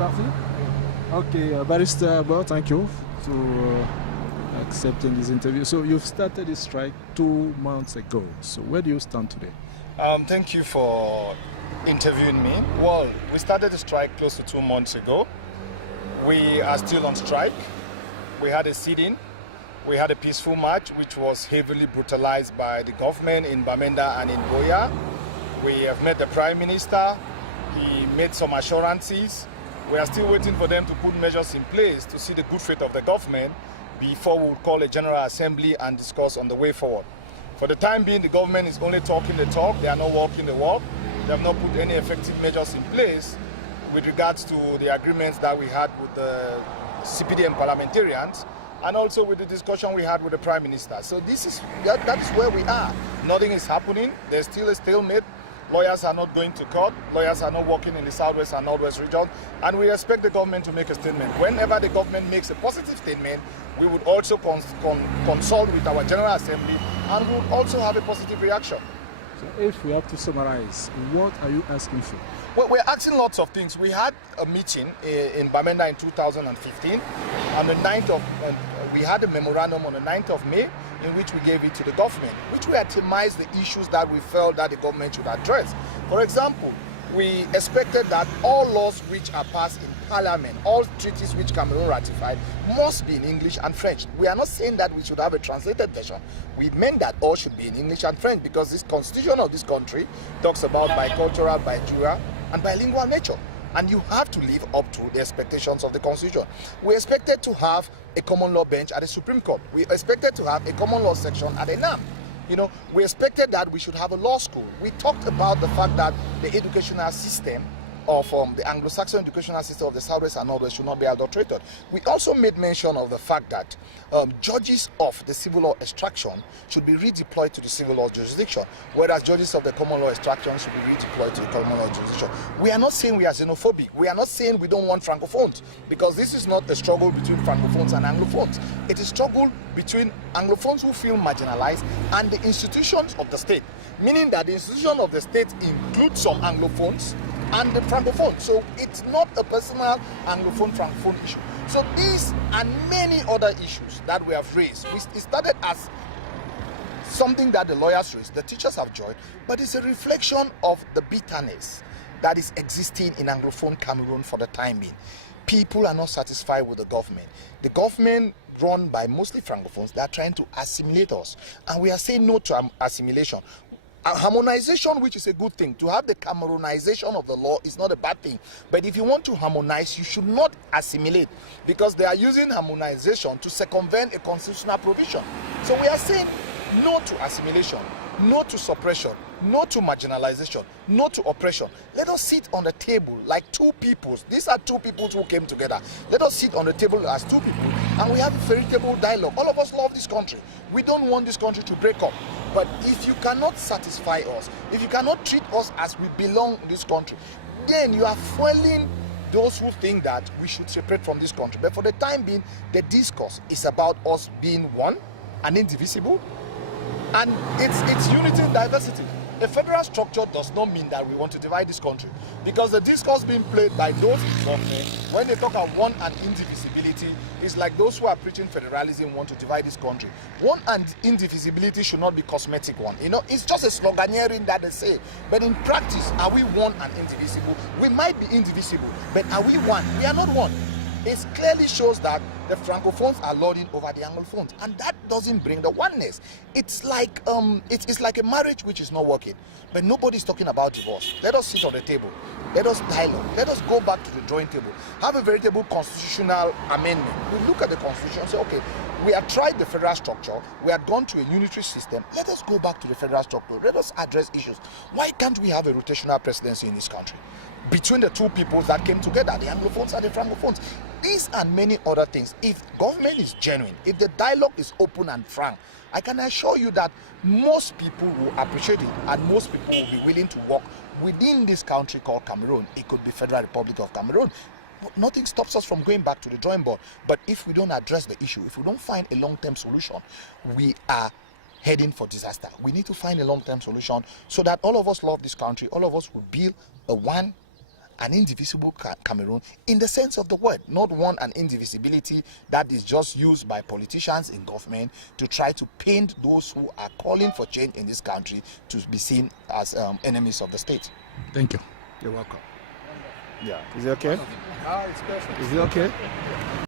parti? Okay, Barrister Bo, thank you for accepting this interview. So you've started this strike 2 months ago. So where do you stand today? Thank you for interviewing me. Well, we started the strike close to 2 months ago. We are still on strike. We had a sit-in. We had a peaceful march, which was heavily brutalized by the government in Bamenda and in Boya. We have met the Prime Minister. He made some assurances. We are still waiting for them to put measures in place to see the good faith of the government before we will call a General Assembly and discuss on the way forward. For the time being, the government is only talking the talk. They are not walking the walk. They have not put any effective measures in place with regards to the agreements that we had with the CPDM parliamentarians and also with the discussion we had with the Prime Minister. So that is where we are. Nothing is happening. There's still a stalemate. Lawyers are not going to court. Lawyers are not working in the Southwest and Northwest region. And we expect the government to make a statement. Whenever the government makes a positive statement, we would also consult with our General Assembly and we would also have a positive reaction. So if we have to summarize, what are you asking for? Well, we're asking lots of things. We had a meeting in Bamenda in 2015. On the 9th of, we had a memorandum on the 9th of May in which we gave it to the government, which we itemized the issues that we felt that the government should address. For example, we expected that all laws which are passed in Parliament, all treaties which Cameroon ratified, must be in English and French. We are not saying that we should have a translated version. We meant that all should be in English and French because this constitution of this country talks about bicultural, bilingual, and bilingual nature. And you have to live up to the expectations of the Constitution. We expected to have a common law bench at the Supreme Court. We expected to have a common law section at ENAM. You know, we expected that we should have a law school. We talked about the fact that the educational system of the Anglo-Saxon educational system of the Southwest and Northwest should not be adulterated. We also made mention of the fact that judges of the civil law extraction should be redeployed to the civil law jurisdiction, whereas judges of the common law extraction should be redeployed to the common law jurisdiction. We are not saying we are xenophobic. We are not saying we don't want francophones, because this is not a struggle between francophones and anglophones. It is a struggle between anglophones who feel marginalized and the institutions of the state, meaning that the institution of the state includes some anglophones and the francophone. So it's not a personal anglophone-francophone issue. So these and many other issues that we have raised, it started as something that the lawyers raised, the teachers have joined, but it's a reflection of the bitterness that is existing in Anglophone Cameroon for the time being. People are not satisfied with the government. The government run by mostly francophones, they are trying to assimilate us. And we are saying no to assimilation. Harmonization, which is a good thing, to have the Cameroonization of the law is not a bad thing. But if you want to harmonize, you should not assimilate, because they are using harmonization to circumvent a constitutional provision. So we are saying no to assimilation, no to suppression, no to marginalization, no to oppression. Let us sit on the table like two peoples. These are two peoples who came together. Let us sit on the table as two people and we have a veritable dialogue. All of us love this country. We don't want this country to break up. But if you cannot satisfy us, if you cannot treat us as we belong in this country, then you are fueling those who think that we should separate from this country. But for the time being, the discourse is about us being one and indivisible, and it's unity in diversity. A federal structure does not mean that we want to divide this country, because the discourse being played by those in government, when they talk of one and indivisibility, is like those who are preaching federalism want to divide this country. One and indivisibility should not be cosmetic one. You know, it's just a sloganeering that they say. But in practice, are we one and indivisible? We might be indivisible, but are we one? We are not one. It clearly shows that the francophones are lording over the anglophones, and that doesn't bring the oneness. It's like it's like a marriage which is not working, but nobody's talking about divorce. Let us sit on the table. Let us dialogue. Let us go back to the drawing table. Have a veritable constitutional amendment. We look at the constitution and say, okay, we have tried the federal structure. We have gone to a unitary system. Let us go back to the federal structure. Let us address issues. Why can't we have a rotational presidency in this country between the two peoples that came together, the anglophones and the francophones? These and many other things. If government is genuine, if the dialogue is open and frank, I can assure you that most people will appreciate it and most people will be willing to work within this country called Cameroon. It could be Federal Republic of Cameroon. But nothing stops us from going back to the drawing board. But if we don't address the issue, if we don't find a long-term solution, we are heading for disaster. We need to find a long-term solution so that all of us love this country, all of us will build a one an indivisible Cameroon in the sense of the word, not one an indivisibility that is just used by politicians in government to try to paint those who are calling for change in this country to be seen as enemies of the state. Thank you. You're welcome. Yeah. Is it okay? It's perfect. Is it okay?